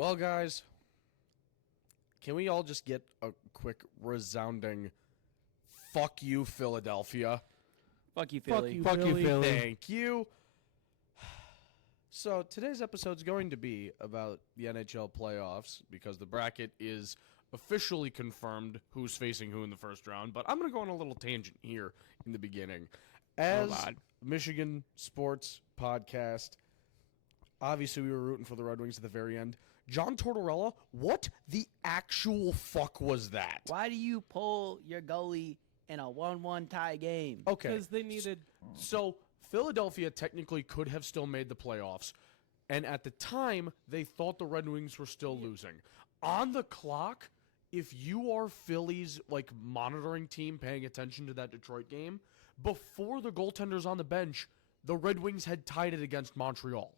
Well, guys, can we all just get a quick resounding fuck you, Philadelphia? Fuck you, Philly. Fuck you, Philly. Thank you. So today's episode is going to be about the NHL playoffs because the bracket is officially confirmed who's facing who in the first round. But I'm going to go on a little tangent here in the beginning. As Michigan sports podcast, obviously we were rooting for the Red Wings at the very end. John Tortorella, what the actual fuck was that? Why do you pull your goalie in a 1-1 tie game? Okay. Because they needed... So Philadelphia technically could have still made the playoffs, and at the time, they thought the Red Wings were still losing. On the clock, if you are Philly's monitoring team paying attention to that Detroit game, before the goaltender's on the bench, the Red Wings had tied it against Montreal.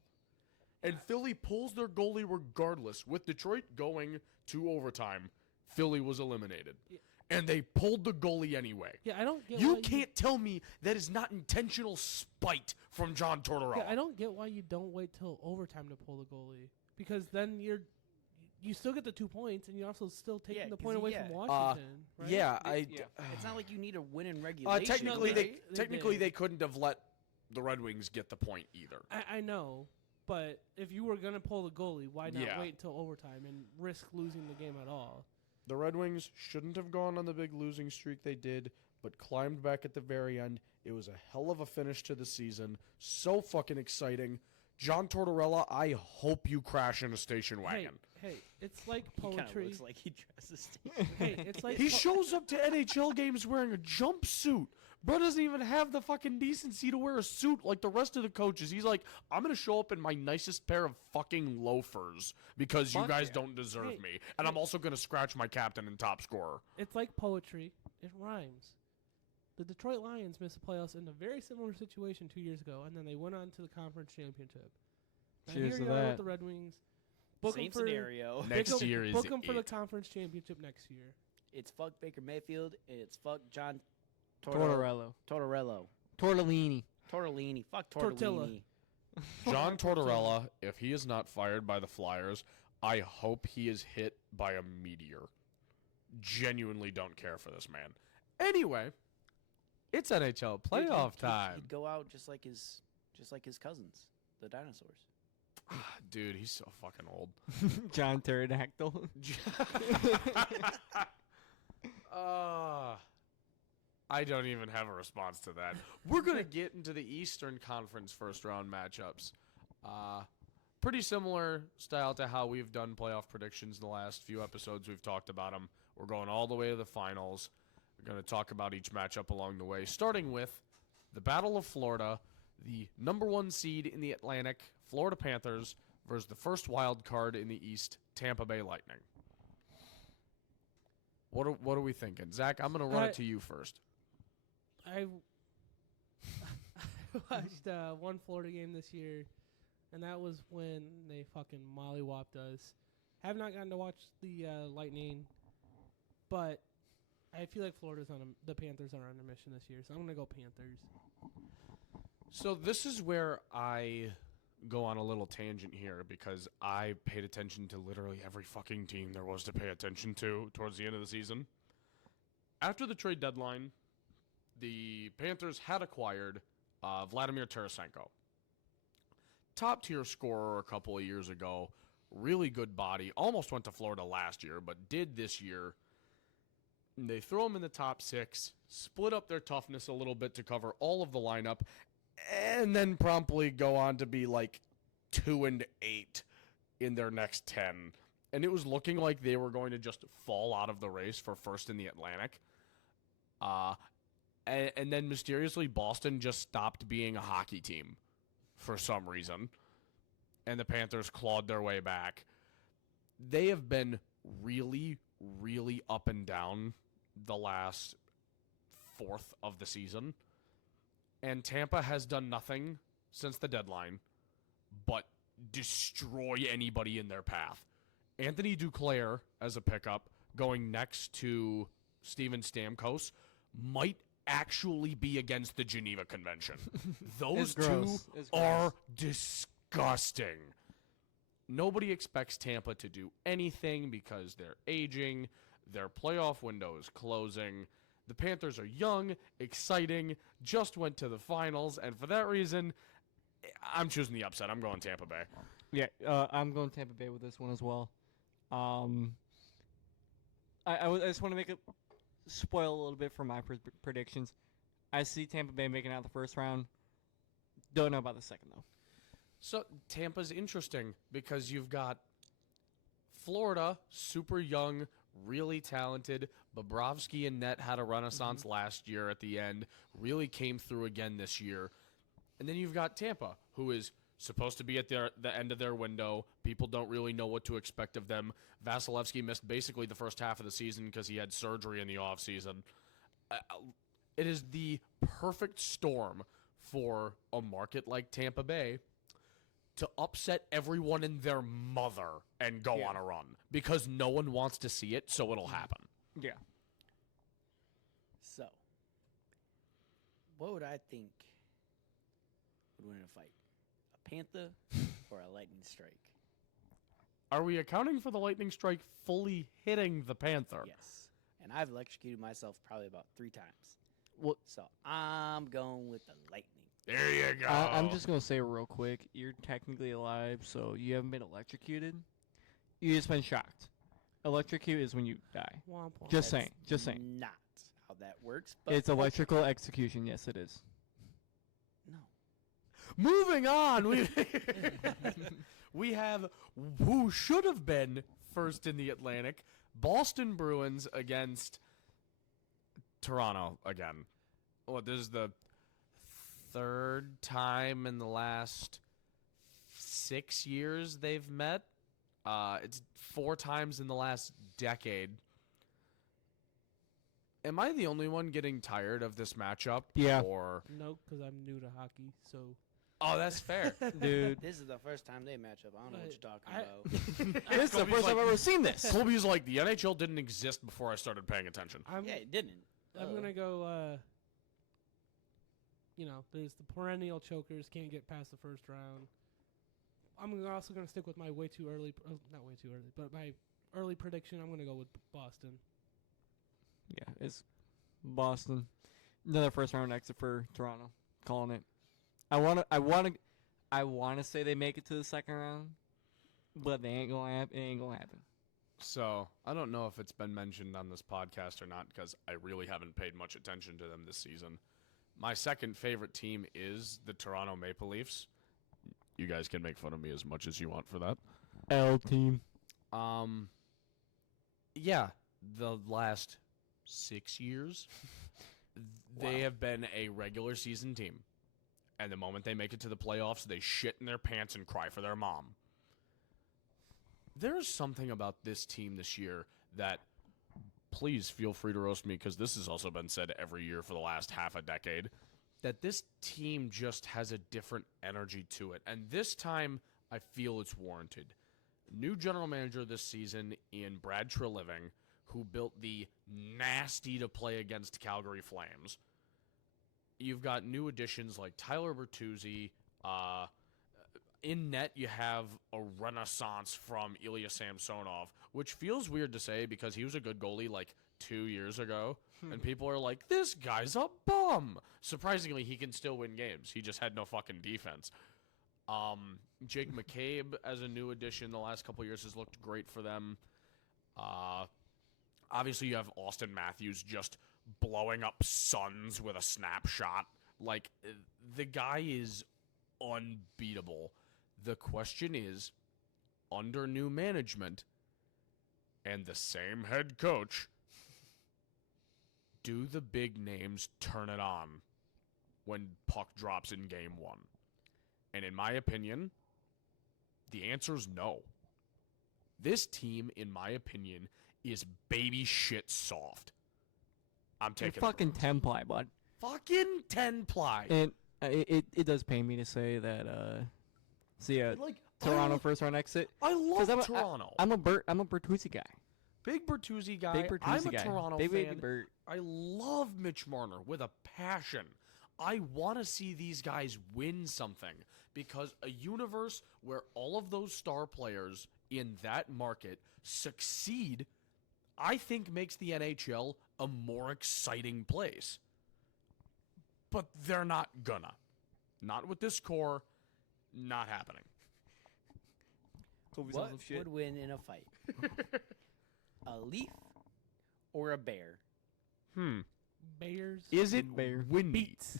And Philly pulls their goalie regardless. With Detroit going to overtime, Philly was eliminated. And they pulled the goalie anyway. Yeah, I don't get You why can't tell me that is not intentional spite from John Tortorella. Yeah, I don't get why you don't wait till overtime to pull the goalie. Because then you still get the 2 points, and you're also still taking the point away from Washington. Right? Yeah, It's not like you need a win in regulation. Technically, they couldn't have let the Red Wings get the point either. I know, but if you were going to pull the goalie, why not Yeah. wait until overtime and risk losing the game at all? The Red Wings shouldn't have gone on the big losing streak they did, but climbed back at the very end. It was a hell of a finish to the season. So fucking exciting. John Tortorella, I hope you crash in a station wagon. Hey, it's like He kind of poetry. looks like he dresses. Hey, Hey, it's like He shows up to NHL games wearing a jumpsuit. Bro doesn't even have the fucking decency to wear a suit like the rest of the coaches. He's like, I'm going to show up in my nicest pair of fucking loafers because you guys don't deserve me. And I'm also going to scratch my captain and top scorer. It's like poetry. It rhymes. The Detroit Lions missed the playoffs in a very similar situation 2 years ago, and then they went on to the conference championship. Now Cheers here to you are that. with the Red Wings. Book Same them for, scenario. Next year is book them for the it. conference championship next year. It's fuck Baker Mayfield, and it's fuck John Tortorella. Tortellini. Tortellini. Fuck Tortilla. Tortellini. John Tortorella, if he is not fired by the Flyers, I hope he is hit by a meteor. Genuinely don't care for this man. Anyway, it's NHL playoff time. He'd go out just like his cousins, the dinosaurs. Dude, he's so fucking old. John Pterodactyl. I don't even have a response to that. We're going to get into the Eastern Conference first round matchups. Pretty similar style to how we've done playoff predictions in the last few episodes. We've talked about them. We're going all the way to the finals. We're going to talk about each matchup along the way, starting with the Battle of Florida, the number one seed in the Atlantic, Florida Panthers, versus the first wild card in the East, Tampa Bay Lightning. What are we thinking? Zach, I'm going to run it to you first. I watched one Florida game this year, and that was when they fucking mollywopped us. Have not gotten to watch the Lightning, but I feel like the Panthers are on a mission this year, so I'm going to go Panthers. So this is where I go on a little tangent here because I paid attention to literally every fucking team there was to pay attention to towards the end of the season. After the trade deadline, the Panthers had acquired Vladimir Tarasenko. Top-tier scorer a couple of years ago. Really good body. Almost went to Florida last year, but did this year. They throw him in the top six, split up their toughness a little bit to cover all of the lineup, and then promptly go on to be 2-8 in their next 10. And it was looking like they were going to just fall out of the race for first in the Atlantic. And then mysteriously Boston just stopped being a hockey team for some reason. And the Panthers clawed their way back. They have been really, really up and down the last fourth of the season. And Tampa has done nothing since the deadline but destroy anybody in their path. Anthony Duclair as a pickup going next to Steven Stamkos might actually be against the Geneva Convention. Those two are disgusting. nobody expects Tampa to do anything because they're aging, their playoff window is closing. The Panthers are young, exciting, just went to the finals, and for that reason, I'm choosing the upset. I'm going Tampa Bay. Yeah, I'm going Tampa Bay with this one as well. I just want to make it spoil a little bit for my predictions. I see Tampa Bay making out the first round. Don't know about the second, though. So Tampa's interesting because you've got Florida, super young, really talented. Bobrovsky and Net had a renaissance last year at the end, really came through again this year. And then you've got Tampa, who is supposed to be at the end of their window. People don't really know what to expect of them. Vasilevsky missed basically the first half of the season because he had surgery in the offseason. It is the perfect storm for a market like Tampa Bay to upset everyone and their mother and go on a run because no one wants to see it, so it'll happen. Yeah. So, what would I think would win a fight? A panther or a lightning strike? Are we accounting for the lightning strike fully hitting the Panther? Yes. And I've electrocuted myself probably about 3 times. Well, So, I'm going with the lightning. There you go. I'm just going to say real quick, you're technically alive, so you haven't been electrocuted. You just been shocked. Electrocute is when you die. Womp womp. Just That's saying. Just saying. Not how that works. But It's electrical execution. Yes, it is. No. Moving on, we have who should have been first in the Atlantic, Boston Bruins against Toronto again. Well, this is the third time in the last 6 years they've met. It's 4 times in the last decade. Am I the only one getting tired of this matchup? Yeah. Or No, because I'm new to hockey, so. oh, that's fair. Dude. This is the first time they match up. I don't know what you're I- talking about. This is the Colby's first time like- I've ever seen this. Colby's like, the NHL didn't exist before I started paying attention. I'm, Yeah, it didn't. I'm going to go, there's the perennial chokers, can't get past the first round. I'm also going to stick with my way too early, not way too early, but my early prediction, I'm going to go with Boston. Yeah, it's Boston. Another first round exit for Toronto. Calling it. I want to say they make it to the second round, but they ain't gonna happen. It ain't gonna happen. So, I don't know if it's been mentioned on this podcast or not because I really haven't paid much attention to them this season. My second favorite team is the Toronto Maple Leafs. You guys can make fun of me as much as you want for that. L team. Yeah, the last 6 years, they have been a regular season team. And the moment they make it to the playoffs, they shit in their pants and cry for their mom. There's something about this team this year that, please feel free to roast me because this has also been said every year for the last half a decade, that this team just has a different energy to it. And this time, I feel it's warranted. New general manager this season in Brad Treliving, who built the nasty-to-play against Calgary Flames. You've got new additions like Tyler Bertuzzi. In net, you have a renaissance from Ilya Samsonov, which feels weird to say because he was a good goalie like 2 years ago. And people are like, this guy's a bum. Surprisingly, he can still win games. He just had no fucking defense. Jake McCabe, as a new addition the last couple years, has looked great for them. Obviously, you have Austin Matthews just blowing up Suns with a snapshot. Like, the guy is unbeatable. The question is, under new management and the same head coach, do the big names turn it on when puck drops in game 1? And in my opinion, the answer is no. This team, in my opinion, is baby shit soft. I'm You're taking fucking the Bruins. 10 ply, bud. Fucking 10 ply. And it does pain me to say that. Like, Toronto first round exit. I love 'Cause Toronto. I'm a Bertuzzi guy. Big Bertuzzi guy. Big Bertuzzi I'm a guy. Toronto Big fan. baby Bert. I love Mitch Marner with a passion. I want to see these guys win something. because a universe where all of those star players in that market succeed, I think makes the NHL a more exciting place. But they're not gonna. Not with this core. Not happening. Kobe's on What some shit. would win in a fight? A leaf or a bear? Bears. Is it Bear. windy? Beats.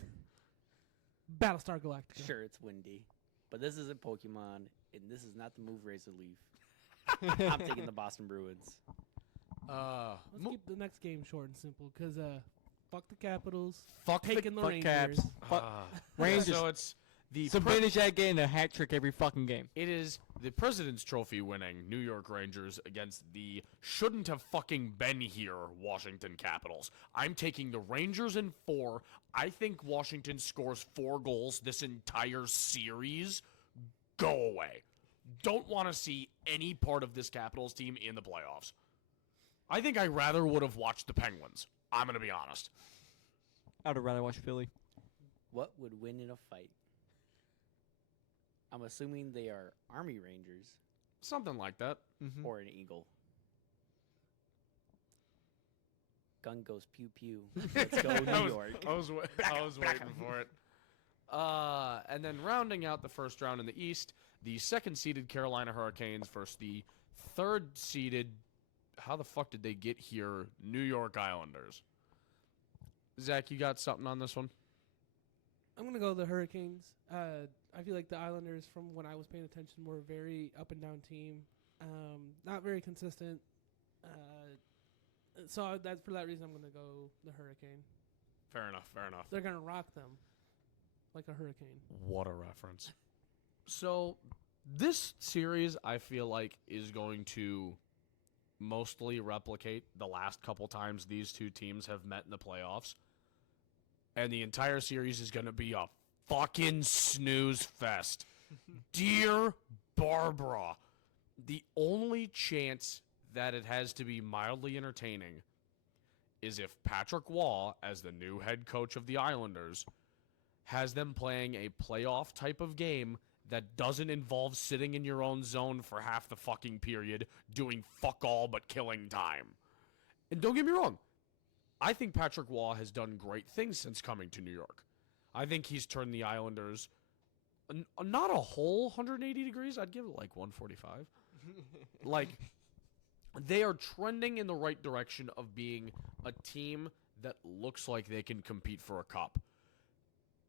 Battlestar Galactica. Sure, it's windy. But this isn't Pokemon, and this is not the move Razor Leaf. I'm taking the Boston Bruins. Let's keep the next game short and simple, because fuck the Capitals. Fuck Taking the fuck Rangers. Caps. Fuck Rangers. So it's the Zibanejad getting a hat trick every fucking game. it is the President's Trophy winning New York Rangers against the shouldn't have fucking been here Washington Capitals. I'm taking the Rangers in 4. I think Washington scores 4 goals this entire series. Go away. Don't want to see any part of this Capitals team in the playoffs. I think I rather would have watched the Penguins. I'm going to be honest. I'd rather watch Philly. What would win in a fight? I'm assuming they are Army Rangers Something like that. Mm-hmm. or an Eagle. Gun goes pew pew. Let's go New York. I was waiting for it. And then rounding out the first round in the East, the second-seeded Carolina Hurricanes versus the third-seeded, how the fuck did they get here, New York Islanders. Zach, you got something on this one? I'm going to go the Hurricanes. I feel like the Islanders, from when I was paying attention, were a very up-and-down team. Not very consistent. So that's for that reason I'm going to go the Hurricane. Fair enough. They're going to rock them like a hurricane. What a reference. So, this series, I feel like, is going to mostly replicate the last couple times these two teams have met in the playoffs. And the entire series is going to be a fucking snooze fest. Dear Barbara, the only chance that it has to be mildly entertaining is if Patrick Waugh, as the new head coach of the Islanders, has them playing a playoff type of game that doesn't involve sitting in your own zone for half the fucking period, doing fuck all but killing time. And don't get me wrong, I think Patrick Waugh has done great things since coming to New York. I think he's turned the Islanders not a whole 180 degrees. I'd give it like 145. Like, they are trending in the right direction of being a team that looks like they can compete for a cup.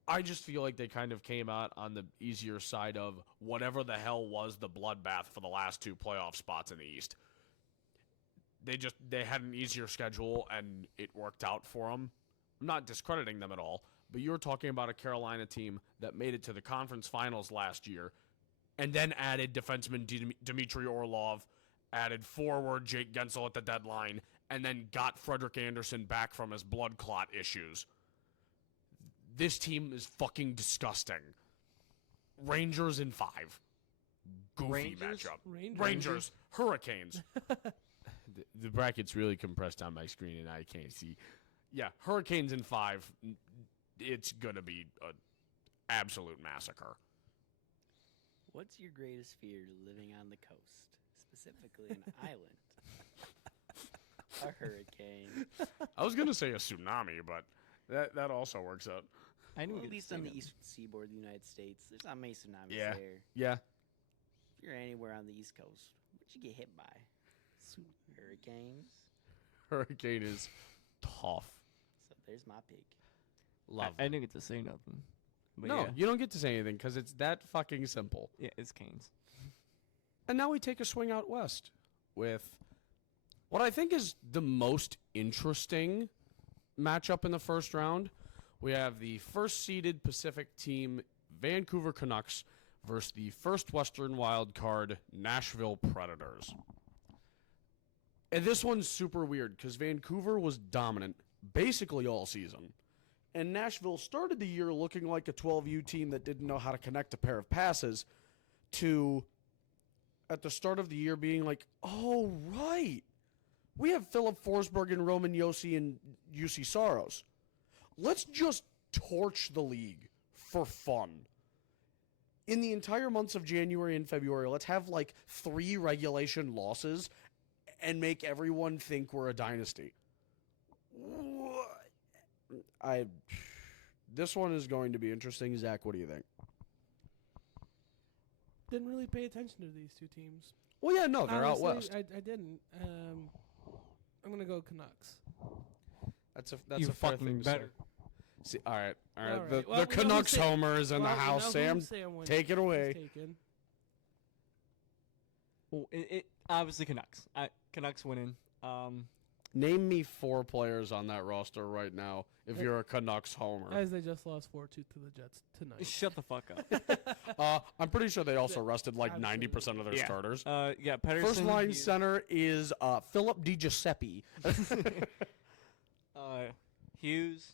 I just feel like they kind of came out on the easier side of whatever the hell was the bloodbath for the last 2 playoff spots in the East. They had an easier schedule, and it worked out for them. I'm not discrediting them at all, but you're talking about a Carolina team that made it to the conference finals last year and then added defenseman Dmitry Orlov, added forward Jake Gensel at the deadline, and then got Frederick Anderson back from his blood clot issues. This team is fucking disgusting. Rangers in 5. Goofy Rangers? matchup. Rangers. Hurricanes. The bracket's really compressed on my screen and I can't see. Yeah, Hurricanes in 5. It's going to be an absolute massacre. What's your greatest fear living on the coast, specifically an island? A hurricane. I was going to say a tsunami, but that also works out. I knew Well, we at could least say on the that. east seaboard of the United States, there's not many tsunamis Yeah. there. Yeah. If you're anywhere on the East Coast, what'd you get hit by? Hurricanes. Hurricane is tough. So there's my pick. Love. I didn't get to say nothing. But No, yeah. you don't get to say anything because it's that fucking simple. Yeah, it's Canes. And now we take a swing out west with what I think is the most interesting matchup in the first round. We have the first-seeded Pacific team, Vancouver Canucks, versus the first Western wild card, Nashville Predators. And this one's super weird because Vancouver was dominant basically all season. And Nashville started the year looking like a 12U team that didn't know how to connect a pair of passes to, at the start of the year, being like, oh, right. We have Philip Forsberg and Roman Josi and UC Saros. Let's just torch the league for fun. in the entire months of January and February, let's have like 3 regulation losses and make everyone think we're a dynasty. This one is going to be interesting. Zach, what do you think? Didn't really pay attention to these two teams. Well, yeah, no, they're Honestly, out west. I didn't. I'm gonna go Canucks. That's a You fair fucking thing to better. say. See, all right. All The, right. the Well, we know who Canucks Sam- homers in Well, the we house. know who Sam, wins take it is away. taken. Well, it obviously Canucks. Canucks winning. Name me 4 players on that roster right now if you're a Canucks homer. As they just lost 4-2 to the Jets tonight. Shut the fuck up. I'm pretty sure they also rested like 90% of their Yeah. starters. Yeah, Pedersen. First line Hughes, center is Philip DiGiuseppe. Hughes,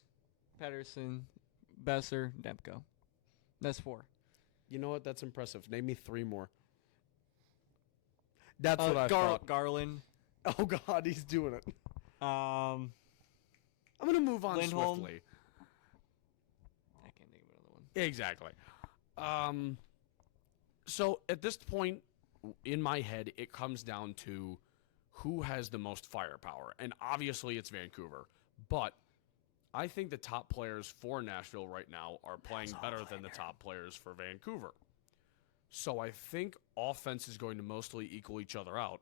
Pedersen, Besser, Demko. That's 4. You know what? That's impressive. Name me 3 more. That's what I thought. Garland. Oh, God, he's doing it. Um, I'm going to move on Lindholm. swiftly. I can't think of another one. Exactly. So at this point in my head, it comes down to who has the most firepower. And obviously it's Vancouver. But I think the top players for Nashville right now are playing better than the top players for Vancouver. So I think offense is going to mostly equal each other out.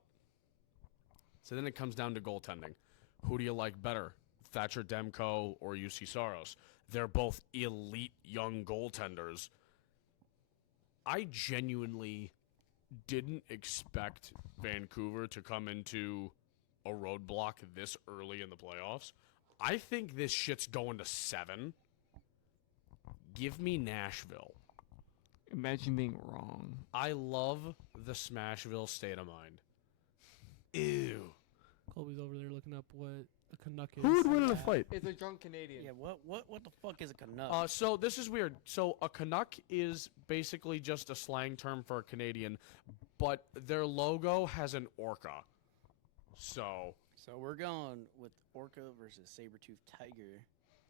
So then it comes down to goaltending. Who do you like better, Thatcher Demko or UC Saros? They're both elite young goaltenders. I genuinely didn't expect Vancouver to come into a roadblock this early in the playoffs. I think this shit's going to 7. Give me Nashville. Imagine being wrong. I love the Smashville state of mind. Ew. Colby's over there looking up what a Canuck is. Who would win in a fight? It's a drunk Canadian. Yeah, what the fuck is a Canuck? So this is weird. So a Canuck is basically just a slang term for a Canadian, but their logo has an orca. So So we're going with Orca versus Saber-toothed Tiger.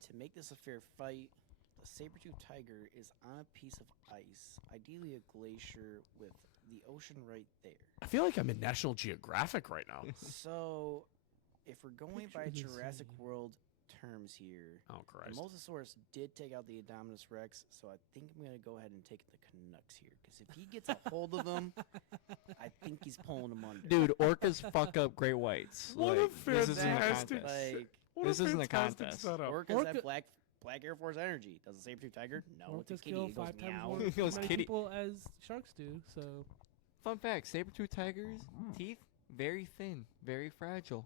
To make this a fair fight, the Saber-toothed Tiger is on a piece of ice, ideally a glacier with the ocean right there. I feel like I'm in National Geographic right now. So, if we're going by Picture this Jurassic scene. World terms here, Oh the Christ. Mosasaurus did take out the Indominus Rex, so I think I'm going to go ahead and take the Canucks here. Because if he gets a hold of them, I think he's pulling them under. Dude, orcas fuck up great whites. What a Like, this isn't a fantastic contest. Like, What This a isn't a fantastic contest. setup. Orcas Orca- have black Air Force energy. Does a saber-tooth tiger? No, it's a Orcas kitty. kill It goes 5 times meow. more It goes many kitty. people as sharks do. So Fun fact, saber-tooth tigers, teeth, very thin, very fragile.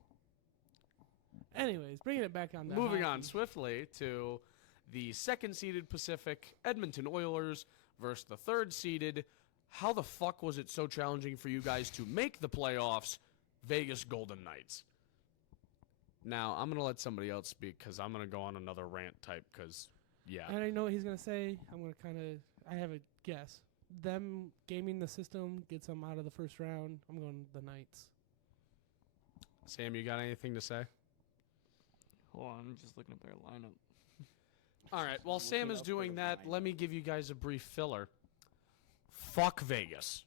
anyways, bringing it back on to Moving on hockey. swiftly to the second-seeded Pacific Edmonton Oilers versus the third-seeded. How the fuck was it so challenging for you guys to make the playoffs? Vegas Golden Knights. Now, I'm going to let somebody else speak because I'm going to go on another rant type because, yeah. I already know what he's gonna say. I'm gonna kind of. I have a guess. Them gaming the system gets them out of the first round. I'm going the Knights. Sam, you got anything to say? Hold on, I'm just looking up their lineup. All right, while Looking Sam is up doing their that, let me give you guys a brief filler. Fuck Vegas.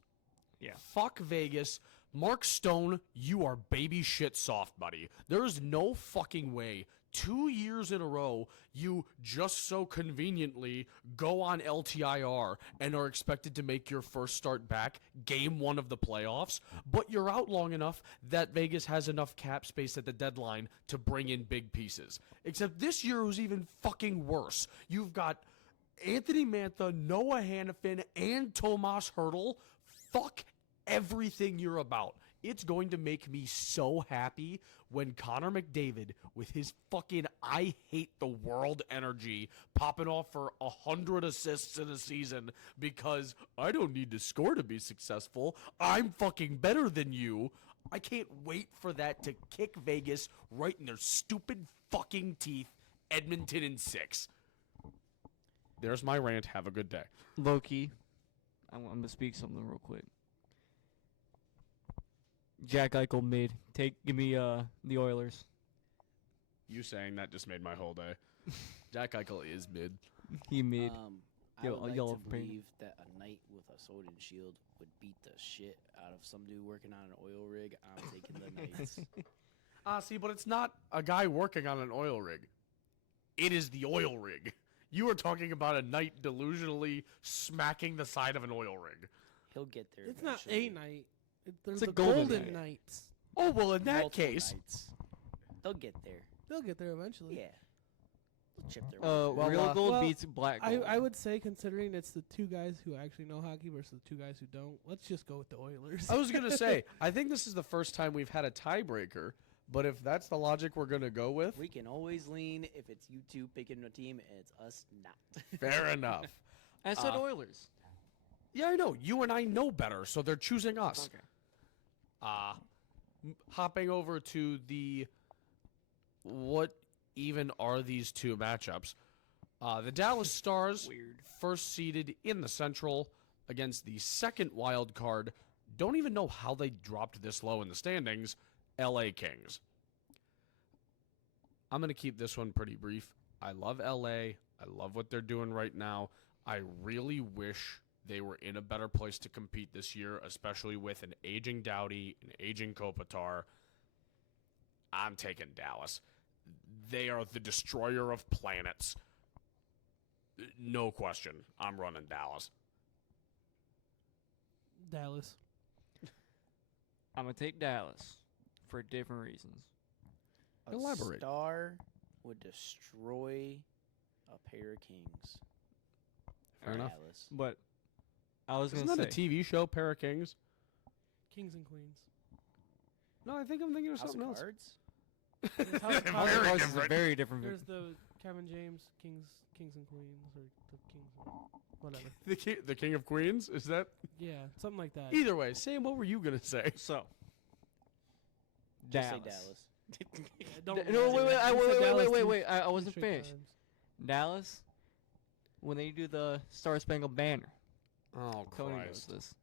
Yeah. Fuck Vegas. Mark Stone, you are baby shit soft, buddy. There is no fucking way 2 years in a row you just so conveniently go on LTIR and are expected to make your first start back game 1 of the playoffs, but you're out long enough that Vegas has enough cap space at the deadline to bring in big pieces. Except this year was even fucking worse. You've got Anthony Mantha, Noah Hannafin, and Tomas Hertl. Fuck everything you're about. It's going to make me so happy when Connor McDavid, with his fucking I hate the world energy, popping off for 100 assists in a season because I don't need to score to be successful. I'm fucking better than you. I can't wait for that to kick Vegas right in their stupid fucking teeth. Edmonton in 6. There's my rant. Have a good day. Loki, I'm going to speak something real quick. Jack Eichel mid. Give me the Oilers. You saying that just made my whole day. Jack Eichel is mid. He mid. I would like yellow to paint. believe that a knight with a sword and shield would beat the shit out of some dude working on an oil rig. I'm taking the knights. See, but it's not a guy working on an oil rig. It is the oil rig. You are talking about a knight delusionally smacking the side of an oil rig. He'll get there. It's not eventually. a knight. There's a the golden golden knight. knights. Oh, well, in that Multiple case, knights. They'll get there. They'll get there eventually. Yeah. They'll chip their way. Well, Real gold well, beats black gold. I would say, considering it's the two guys who actually know hockey versus the two guys who don't, let's just go with the Oilers. I was going to say, I think this is the first time we've had a tiebreaker, but if that's the logic we're going to go with, We can always lean if it's you two picking a team and it's us not. fair enough. I said uh, Oilers. Yeah, I know. You and I know better, so they're choosing us. Okay. Hopping over to the what even are these two matchups? The Dallas Stars, Weird. first seeded in the Central against the second wild card. Don't even know how they dropped this low in the standings. LA Kings. I'm going to keep this one pretty brief. I love LA. I love what they're doing right now. I really wish they were in a better place to compete this year, especially with an aging Doughty, an aging Kopitar. I'm taking Dallas. They are the destroyer of planets. No question. I'm running Dallas. Dallas. I'm going to take Dallas for different reasons. A Elaborate. star would destroy a pair of kings. Fair For enough. Dallas. But I was Isn't going that to say. a TV show, Pair of Kings? Kings and Queens. No, I think I'm thinking of House something of else. Cards? There's House of Very House of Cards. Cards is a different. very different. There's the Kevin James Kings and Queens, or the Kings, whatever. The King of Queens? Is that? Yeah, something like that. Either way, Sam, what were you going to say? So. Just Dallas. say Dallas. Yeah, don't No, lie. wait, You wait, said Dallas I two wasn't straight finished. times. Dallas, when they do the Star Spangled Banner, Oh, Tony knows Christ. this.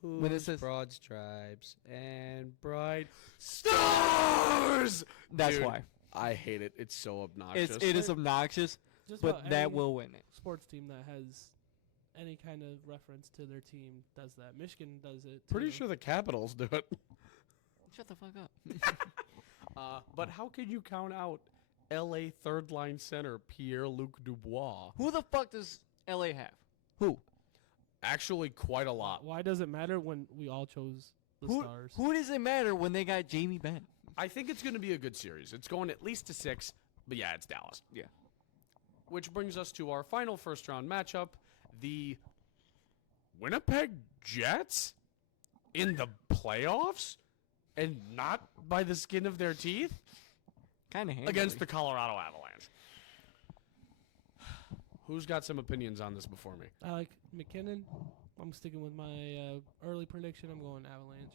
When it says- broad stripes and bright stars. That's Dude, why. I hate it. It's so obnoxious. It is obnoxious, Just but about that any will win it. sports team that has any kind of reference to their team does that. Michigan does it. Pretty too. sure the Capitals do it. Shut the fuck up. But how can you count out L.A. third line center Pierre-Luc Dubois? Who the fuck does LA have? Who? Actually, quite a lot. Why does it matter when we all chose the Stars? Who does it matter when they got Jamie Benn? I think it's going to be a good series. It's going at least to 6, but yeah, it's Dallas. Yeah. Which brings us to our final first-round matchup, the Winnipeg Jets in the playoffs, and not by the skin of their teeth, Kind of against the Colorado Avalanche. Who's got some opinions on this before me? I like McKinnon. I'm sticking with my early prediction. I'm going Avalanche.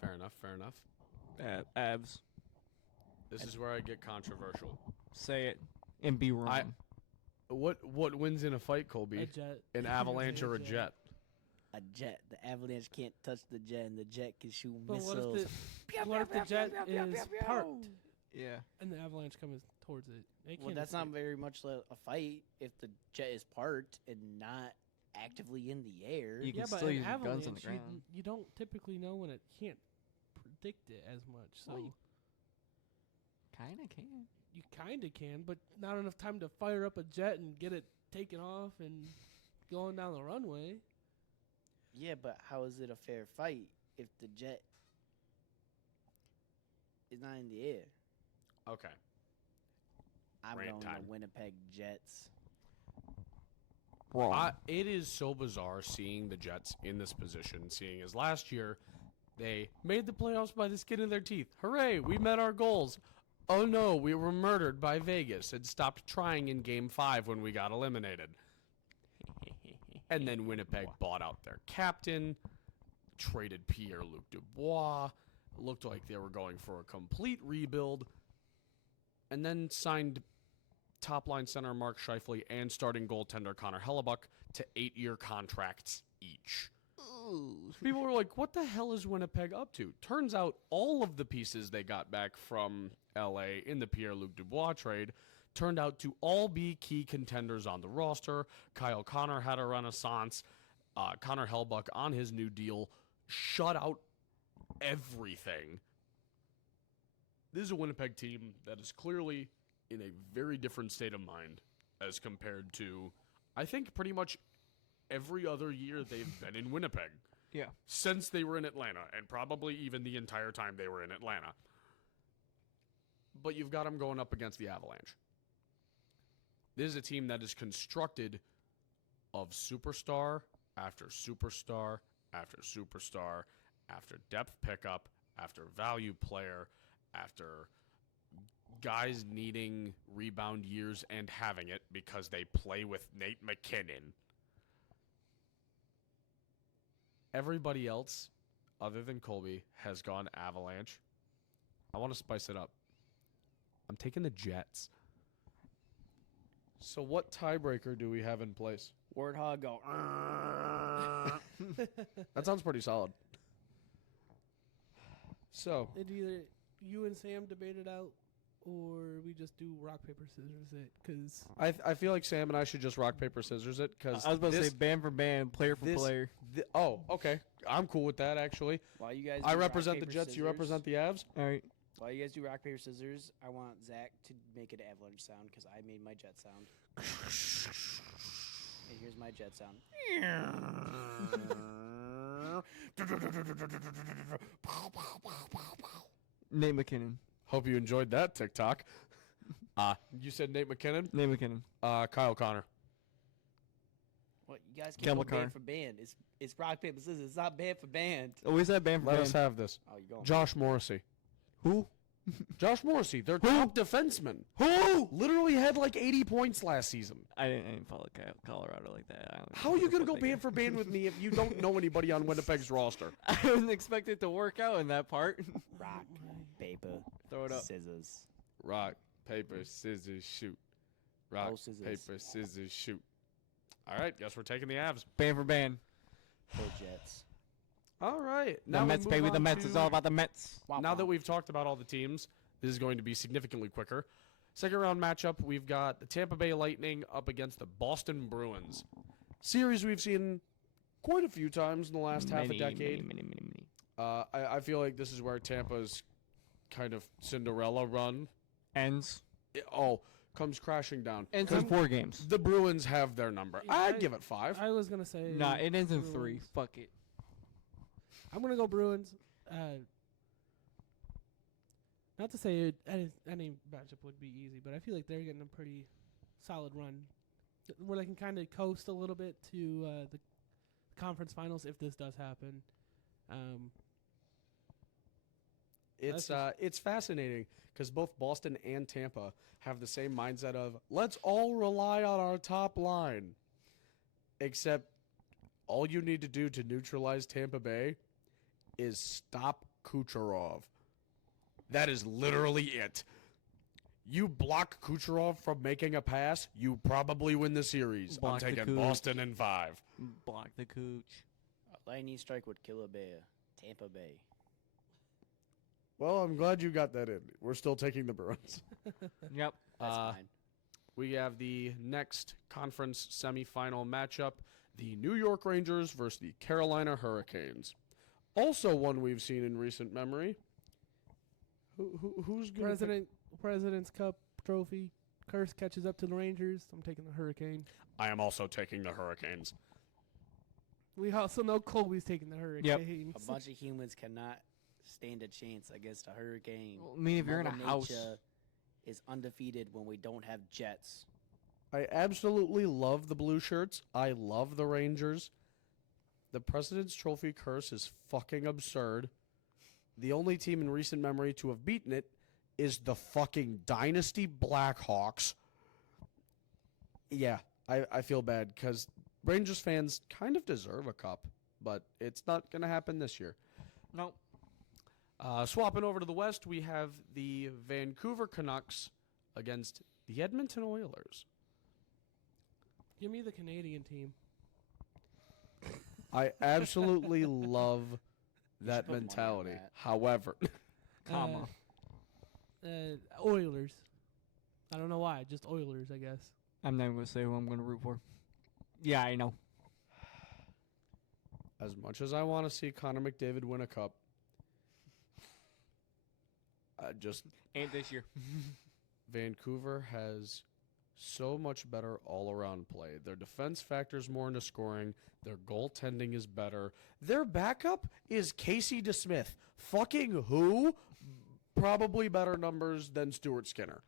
Fair enough, fair enough. Avs. This is where I get controversial. Say it and be wrong. What wins in a fight, A Colby? Jet. An Avalanche or a Jet? A jet. The Avalanche can't touch the jet, and the jet can shoot But what missiles. if the Jet is parked yeah. and the Avalanche comes towards it? They Well, can't that's not escape. very much like a fight if the jet is parked and not actively in the air. You can Yeah, but still an use your Avalanche, guns on the ground. you don't typically know when it can't predict it as much. So Well, Kind of can. you kind of can, but not enough time to fire up a jet and get it taken off and going down the runway. Yeah, but how is it a fair fight if the jet is not in the air? Okay. I'm Rant going time. the Winnipeg Jets. Wrong. It is so bizarre seeing the Jets in this position, seeing as last year they made the playoffs by the skin of their teeth. Hooray, we met our goals. Oh no, we were murdered by Vegas and stopped trying in Game 5 when we got eliminated. And then Winnipeg bought out their captain, traded Pierre-Luc Dubois, looked like they were going for a complete rebuild, and then signed top-line center Mark Scheifele and starting goaltender Connor Hellebuck to 8-year contracts each. People were like, what the hell is Winnipeg up to? Turns out all of the pieces they got back from L.A. in the Pierre-Luc Dubois trade turned out to all be key contenders on the roster. Kyle Connor had a renaissance. Connor Hellbuck on his new deal shut out everything. This is a Winnipeg team that is clearly in a very different state of mind as compared to, I think, pretty much every other year they've been in Winnipeg. Yeah. Since they were in Atlanta, and probably even the entire time they were in Atlanta. But you've got them going up against the Avalanche. This is a team that is constructed of superstar after superstar after superstar after depth pickup after value player after guys needing rebound years and having it because they play with Nate McKinnon. Everybody else, other than Colby, has gone Avalanche. I want to spice it up. I'm taking the Jets. So what tiebreaker do we have in place? Warthog go. That sounds pretty solid. So, It'd either you and Sam debate it out, or we just do rock, paper, scissors it, because I feel like Sam and I should just rock, paper, scissors it, because I was about to say band for band, player for player. oh, okay. I'm cool with that, actually. While you guys, I do represent rock, the paper, Jets, you scissors, represent the Avs. All right. While you guys do rock paper scissors, I want Zach to make an Avalanche sound because I made my Jet sound. And here's my Jet sound. Nate McKinnon. Hope you enjoyed that TikTok. You said Nate McKinnon? Nate McKinnon. Kyle Connor. What you guys Campbell can't go band Carr. for band. It's rock paper scissors. It's not band for band. Always that band for Let band. us have this. Oh, you going? Josh Morrissey. Who? Josh Morrissey, their top defenseman. Who? Literally had like 80 points last season. I didn't follow Colorado like that. I don't How are you going to go what they band for band with me if you don't know anybody on Winnipeg's roster? I wasn't expected to work out in that part. Rock, paper, Throw it up. scissors. Rock, paper, scissors, shoot. Rock, Oh, scissors. paper, scissors, shoot. All right, guess we're taking the Avs. Band for band. Go Jets. All right. The Mets, baby. The Mets. It's all about the Mets. Now that we've talked about all the teams, this is going to be significantly quicker. Second round matchup, we've got the Tampa Bay Lightning up against the Boston Bruins. Series we've seen quite a few times in the last half a decade. Many. I feel like this is where Tampa's kind of Cinderella run Ends. comes crashing down. Ends in 4 games. The Bruins have their number. Yeah, I'd give it 5. I was gonna say Nah, it ends in Bruins. 3. Fuck it. I'm gonna go Bruins. Not to say any matchup would be easy, but I feel like they're getting a pretty solid run, where they can kind of coast a little bit to the conference finals if this does happen. It's fascinating because both Boston and Tampa have the same mindset of let's all rely on our top line, except all you need to do to neutralize Tampa Bay is stop Kucherov. That is literally it. You block Kucherov from making a pass, you probably win the series. Block the I'm taking Cooch. Boston in 5. Block the cooch. A lightning strike would kill a bear. Tampa Bay. Well, I'm glad you got that in. We're still taking the Bruins. Yep. That's fine. We have the next conference semifinal matchup, the New York Rangers versus the Carolina Hurricanes. Also one we've seen in recent memory. Who's going to President's Cup trophy. Curse catches up to the Rangers. I'm taking the Hurricane. I am also taking the Hurricanes. We also know Colby's taking the Hurricane. A bunch of humans cannot stand a chance against a hurricane. Well, I mean, if you're in a Mother house. Nature is undefeated when we don't have Jets. I absolutely love the blue shirts. I love the Rangers. The President's Trophy curse is fucking absurd. The only team in recent memory to have beaten it is the fucking Dynasty Blackhawks. Yeah, I feel bad because Rangers fans kind of deserve a cup, but it's not going to happen this year. Nope. Swapping over to the West, we have the Vancouver Canucks against the Edmonton Oilers. Give me the Canadian team. I absolutely love that put money on mentality. that. However, Comma. Oilers. I don't know why. Just Oilers, I guess. I'm not even going to say who I'm going to root for. Yeah, I know. As much as I want to see Connor McDavid win a cup, And this year. Vancouver has so much better all-around play. Their defense factors more into scoring. Their goaltending is better. Their backup is Casey DeSmith. Fucking who? Probably better numbers than Stuart Skinner.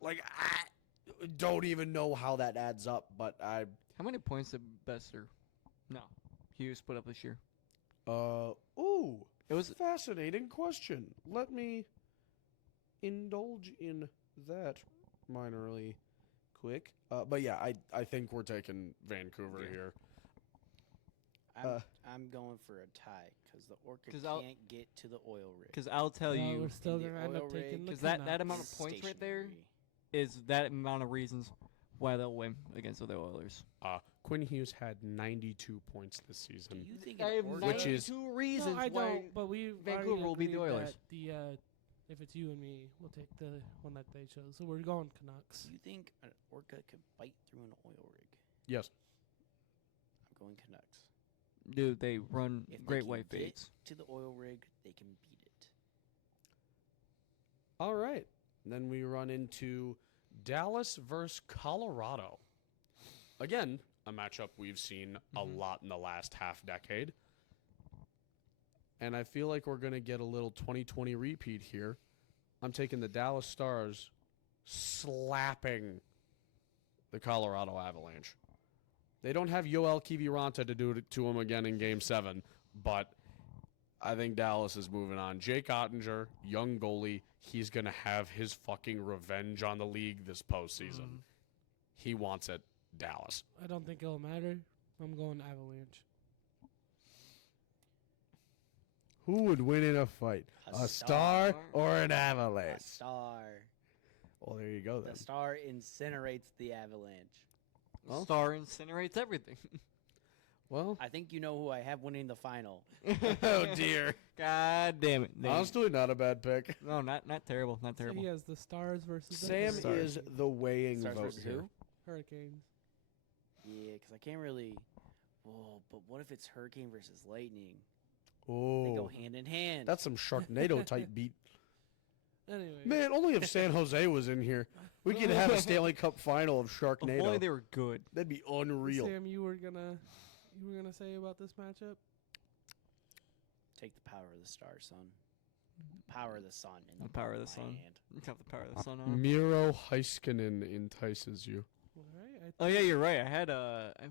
Like, I don't even know how that adds up, but How many points did Hughes put up this year? It was a fascinating question. Let me indulge in that minorly quick. But yeah, I think we're taking Vancouver here. I'm going for a tie because the Orca 'Cause I'll- can't get to the oil rig. Because I'll tell Well, you, we're still And the gonna end up oil taking rig- the because that Canucks. amount of points right there Stationary. is that amount of reasons why they'll win against the Oilers. Quinn Hughes had 92 points this Do season. you think I an have Orca Which is- 92 reasons No, I why don't. But we Vancouver will beat the Oilers. If it's you and me, we'll take the one that they chose. So we're going Canucks. Do you think an Orca could bite through an oil rig? Yes. I'm going Canucks. Dude, they run If they great can white get fades. to the oil rig, they can beat it. All right. Then we run into Dallas versus Colorado. Again, a matchup we've seen a lot in the last half decade. And I feel like we're going to get a little 2020 repeat here. I'm taking the Dallas Stars slapping the Colorado Avalanche. They don't have Yoel Kiviranta to do it to them again in Game 7, but I think Dallas is moving on. Jake Ottinger, young goalie, he's going to have his fucking revenge on the league this postseason. He wants it, Dallas. I don't think it'll matter. I'm going Avalanche. Who would win in a fight? A star or an A avalanche? star. Well, there you go then. The star incinerates the avalanche. Well. Star incinerates everything. Well, I think you know who I have winning the final. oh dear. God damn it. Honestly, not a bad pick. No, not terrible. Not So terrible. he has the Stars versus the Sam Hurricanes. is the weighing Stars vote versus here. who? Hurricanes. Yeah, because I can't really. Whoa, but what if it's Hurricane versus Lightning? They Oh, go hand in hand. that's some Sharknado type beat. Anyway, Man, only if San Jose was in here, we could have a Stanley Cup final of If only Sharknado. they were good. That'd be unreal. Sam, you were gonna say about this matchup? Take the power of the star, son. The power of the sun. In The power of the my sun. hand. You have the power of the sun on. Miro Heiskanen entices you. All right. Oh yeah, you're right. I had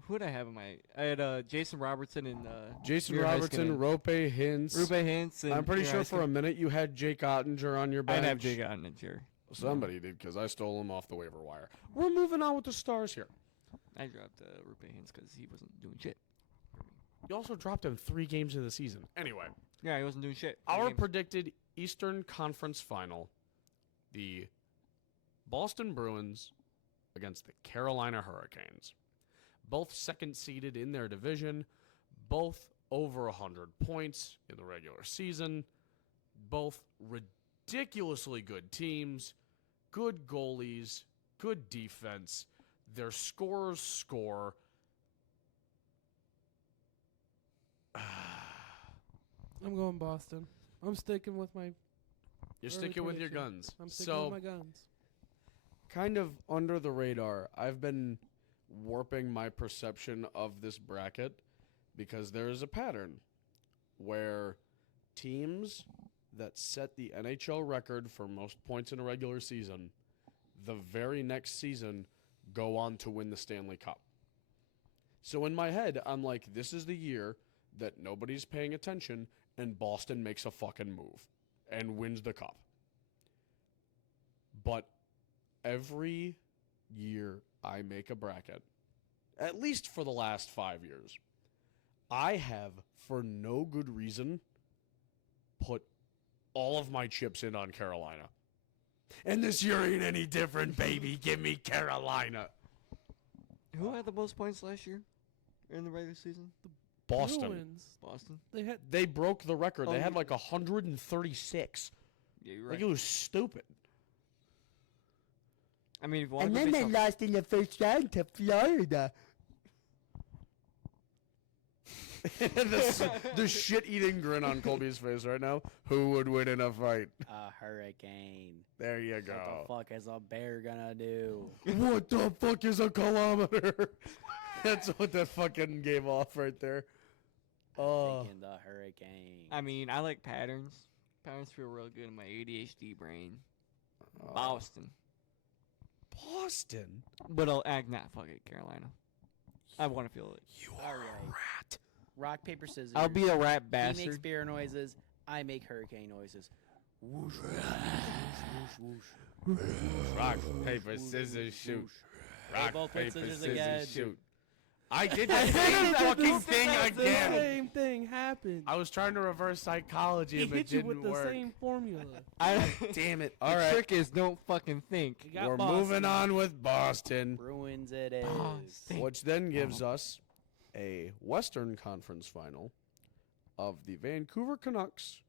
who did I have in my? I had Jason Robertson and Jason Miro Robertson, Heiskanen. Rope Hintz. Ruben Hintz. And I'm pretty Miro sure for a Heiskanen. minute you had Jake Ottinger on your I bench. didn't have Jake Otten and Jerry. Somebody did because I stole him off the waiver wire. We're moving on with the Stars here. I dropped Ruben Hintz because he wasn't doing shit. You also dropped him 3 games of the season. Anyway, Yeah, he wasn't doing shit. our predicted Eastern Conference final, the Boston Bruins against the Carolina Hurricanes. Both second seeded in their division, both over 100 points in the regular season, both ridiculously good teams, good goalies, good defense. Their scorers score. I'm going Boston. I'm sticking with my. You're Early sticking with your prediction. guns. I'm sticking So, with my guns. kind of under the radar, I've been warping my perception of this bracket because there is a pattern where teams that set the NHL record for most points in a regular season, the very next season go on to win the Stanley Cup. So in my head, I'm like, this is the year that nobody's paying attention and Boston makes a fucking move and wins the cup. But every year I make a bracket, at least for the last 5 years, I have, for no good reason, put all of my chips in on Carolina. And this year ain't any different, baby. Give me Carolina. Who had the most points last year in the regular season? Boston. Bruins. Boston. They broke the record. Oh, They had yeah. like 136. Yeah, you're Like it was stupid. I mean, if you want And to then go they based off, lost in the first round to Florida. the shit-eating grin on Colby's face right now. Who would win in a fight? A hurricane. There you What go. the fuck is a bear gonna do? What the fuck is a kilometer? That's what that fucking gave off right there. Oh, Taking the hurricane. I mean, I like patterns. Patterns feel real good in my ADHD brain. Oh. Boston. Boston. But I'll act not fuck it, Carolina. I want to feel it. You All are a right. rat. Rock, paper, scissors. I'll be a rat He makes bastard. bear noises. I make hurricane noises. Whoosh, whoosh, whoosh, whoosh, Rock, whoosh, paper, whoosh, scissors, whoosh, shoot. whoosh. They Rock, both played paper, scissors scissors, again. shoot. I did the I same did fucking the thing The again. same thing happened. I was trying to reverse psychology, He but it hit you didn't with the work. same formula. Damn it! The All right, trick is don't fucking think. You got we're Boston. moving on with Boston, Bruins it is. Boston. which then gives us a Western Conference final of the Vancouver Canucks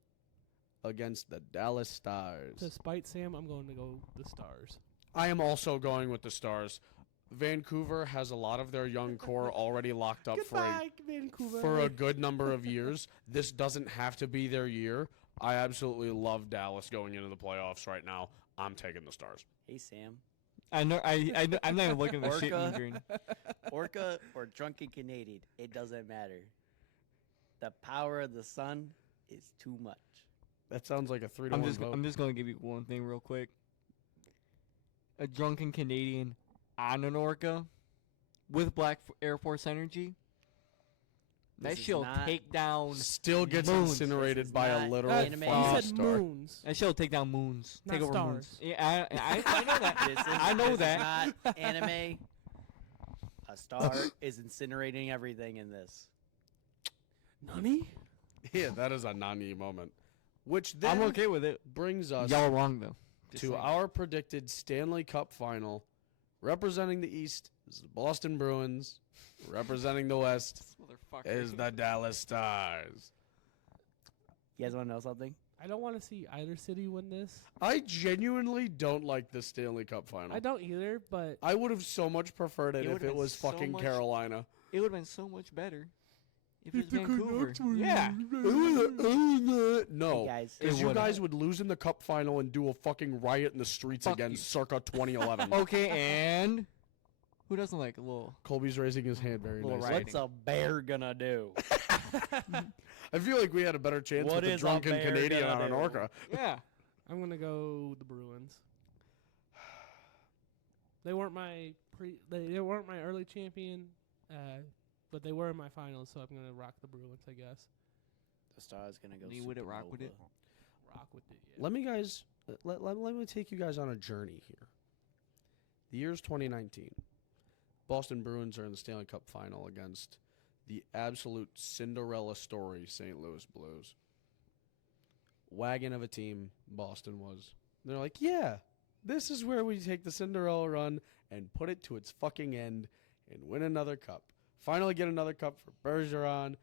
against the Dallas Stars. To spite Sam, I'm going to go the Stars. I am also going with the Stars. Vancouver has a lot of their young core already locked up Goodbye, Vancouver. for a good number of years. This doesn't have to be their year. I absolutely love Dallas going into the playoffs right now. I'm taking the Stars. Hey, Sam. I know. I'm not even looking at the shit Orca. you green. Orca or drunken Canadian, it doesn't matter. The power of the sun is too much. That sounds like a 3-1 I'm just. vote. I'm just gonna give you one thing real quick. A drunken Canadian on an orca with Black Air Force energy. That This is shit'll not- take down. Still gets Moons. This incinerated is by a not literal anime. You fucking said star. moons. That shit'll take down moons. Not Take over moons. stars. Yeah, I know that. This is, I know this that. is not anime. A star is incinerating everything in this. Nani? Yeah, that is a Nani moment. Which then I'm okay with it. brings us Y'all wrong though. Just to saying. our predicted Stanley Cup final. Representing the East is the Boston Bruins. Representing the West This motherfucker. is the Dallas Stars. You guys want to know something? I don't want to see either city win this. I genuinely don't like the Stanley Cup final. I don't either, but I would have so much preferred it It if would've it been was so fucking much- Carolina. It would have been so much better if it was the Vancouver. Canucks were- Yeah. No, Hey guys, It because you would've. guys would lose in the Cup final and do a fucking riot in the streets Fuck again, you. circa 2011. Okay, and who doesn't like a little? Colby's raising his hand very Little nicely. riot. what's a bear gonna do? I feel like we had a better chance What with the is a drunken bear Canadian gonna on an do? orca. Yeah. I'm gonna go the Bruins. They weren't my they weren't my early champion, but they were in my finals, so I'm gonna rock the Bruins, I guess. The star's gonna go. You wouldn't rock with it? supernova. Rock with it. Yeah. Let me guys, let me take you guys on a journey here. The year's 2019. Boston Bruins are in the Stanley Cup final against the absolute Cinderella story St. Louis Blues. Wagon of a team Boston was. They're like, yeah, this is where we take the Cinderella run and put it to its fucking end and win another cup. Finally get another cup for Bergeron.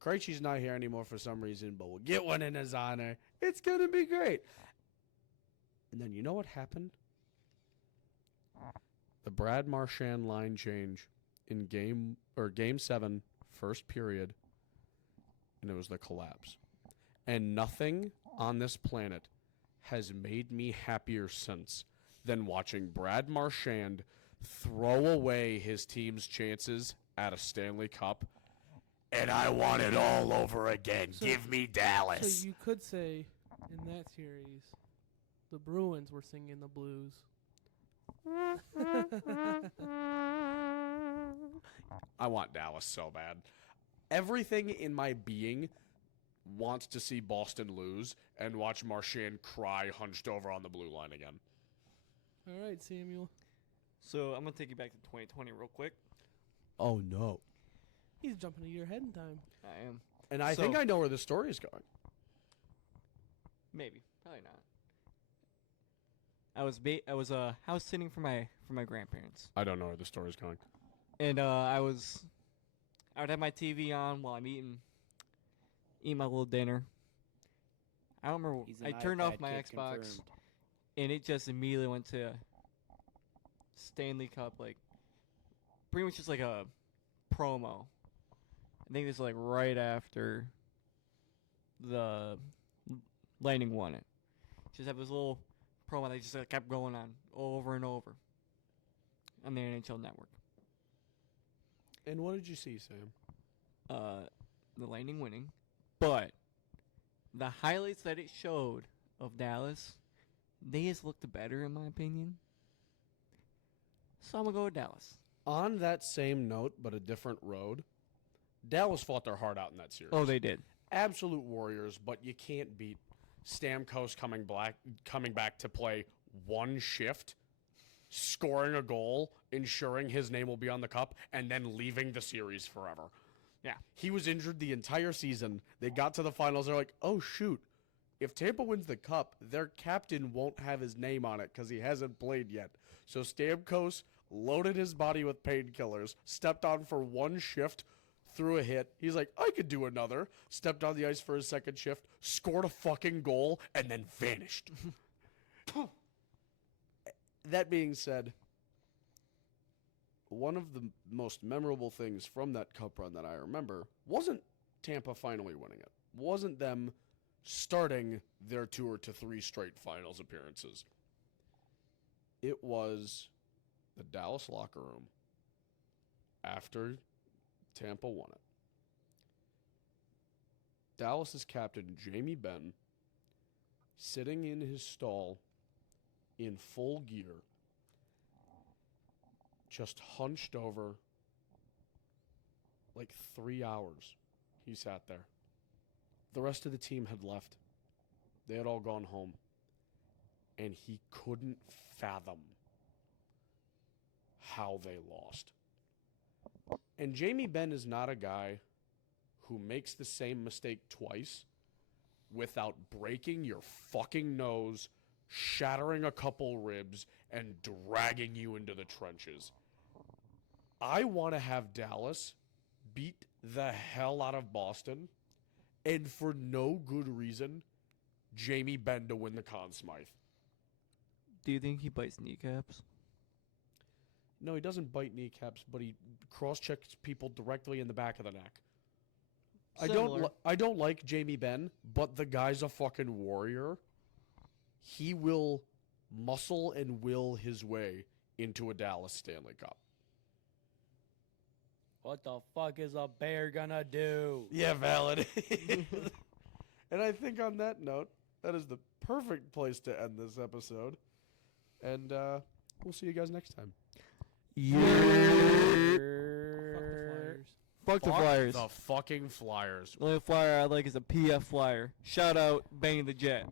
Krejci's not here anymore for some reason, but we'll get one in his honor. It's going to be great. And then you know what happened? The Brad Marchand line change in game 7, first period, and it was the collapse. And nothing on this planet has made me happier since than watching Brad Marchand throw away his team's chances at a Stanley Cup. And I want it all over again. So- Give me Dallas. So you could say in that series, the Bruins were singing the blues. I want Dallas so bad. Everything in my being wants to see Boston lose and watch Marchand cry hunched over on the blue line again. All right, Samuel. So I'm gonna take you back to 2020 real quick. Oh, no. He's jumping a year ahead in time. I am. And I So- think I know where the story is going. Maybe. Probably not. I was house sitting for my grandparents. I don't know where the story is going. And I would have my TV on while I'm eating my little dinner. I don't remember. He's an I turned off iPad my kid Xbox, confirmed. and it just immediately went to Stanley Cup, like pretty much just like a promo. I think it's like right after the Lightning won it. Just have this little promo that just kept going on over and over on the NHL network. And what did you see, Sam? The Lightning winning, but the highlights that it showed of Dallas, they just looked better in my opinion. So I'm gonna go with Dallas. On that same note, but a different road, Dallas fought their heart out in that series. Oh, they did. Absolute warriors, but you can't beat Stamkos coming back to play one shift, scoring a goal, ensuring his name will be on the cup, and then leaving the series forever. Yeah. He was injured the entire season. They got to the finals. They're like, oh, shoot. If Tampa wins the cup, their captain won't have his name on it because he hasn't played yet. So Stamkos loaded his body with painkillers, stepped on for one shift, threw a hit. He's like, I could do another. Stepped on the ice for his second shift, scored a fucking goal, and then vanished. That being said, one of the most memorable things from that cup run that I remember wasn't Tampa finally winning it. Wasn't them starting their 2 to 3 straight finals appearances. It was the Dallas locker room after Tampa won it. Dallas's captain, Jamie Benn, sitting in his stall in full gear, just hunched over like 3 hours. He sat there. The rest of the team had left. They had all gone home. And he couldn't fathom how they lost. And Jamie Benn is not a guy who makes the same mistake twice without breaking your fucking nose, shattering a couple ribs, and dragging you into the trenches. I want to have Dallas beat the hell out of Boston, and for no good reason, Jamie Benn to win the Conn Smythe. Do you think he bites kneecaps? No, he doesn't bite kneecaps, but he cross-checks people directly in the back of the neck. Similar. I don't like Jamie Benn, but the guy's a fucking warrior. He will muscle and will his way into a Dallas Stanley Cup. What the fuck is a bear gonna do? Yeah, valid. And I think on that note, that is the perfect place to end this episode. And we'll see you guys next time. Fuck the Flyers. The fucking Flyers. The only flyer I like is a PF flyer. Shout out Bang the Jet.